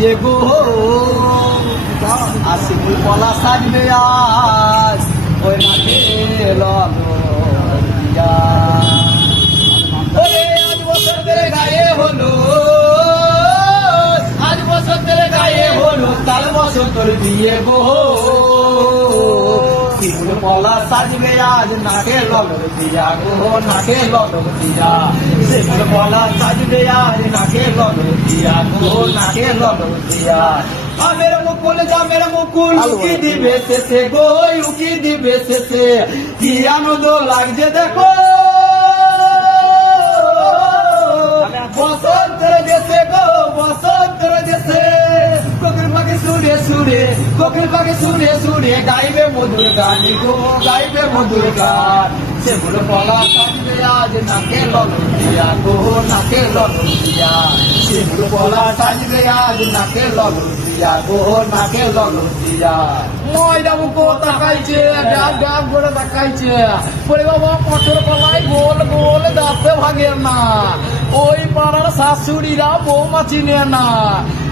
বিয়ে গো আর শিমুল পলা সাজবে আজ ওই নাকে লগিয়া আজ বসন্তের গায়ে হলো আজ বসন্তের গায়ে হলো কাল বসন্তর বিয়ে গো শিমুল পলা সাজবে আজ নাকে লগর দিয়া গো নাকে লগর দিয়া শিমুল পলা সাজবে আজ নাকে লগর দিয়া গো নাকে লগর দিয়া আমের মুকুল জামের মুকুল উকি দিবে শেষে গো উকি দিবে শেষে কি আনন্দ লাগছে দেখো বসন্তের দেশে গো বসন্তের দেশে কোকিল পাখি সুরে সুরে কোকিল পাখি সুরে সুরে গাইবে মধুর গান গো গাইবে মধুর গান শিমুল পলা সাজবে আজ নাকে লগর দিয়া গো নাকে লগর দিয়া শিমুল পলা সাজবে আজ নাকে লগর দিয়া গো নাকে লগর দিয়া ময়দা মুখো তাকাইছে ডাব ডাব করে তাকাইছে বলে বাবা কঠোর কলাই গোল গোল দাঁতে ভাগে না ওই পাড়ার শাশুড়িরা বৌমা চিনে না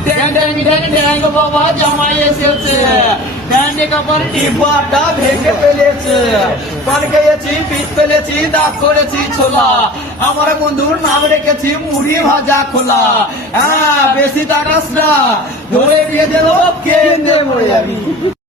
ড্যাং ড্যাং ড্যাং ড্যাং বাবা জামাই এসেছে ড্যাংডে কাপড় ডিব্বাটা ভেঙে ফেলেছে পান খেয়েছি পিঠ ফেলেছি দাঁত করেছি ছোলা আমার বন্ধুর নাম রেখেছি মুড়ি ভাজা খোলা হ্যাঁ বেশি তাকাস না ধরে দিয়ে দেবো কেন্দ্রে মরে যাবি।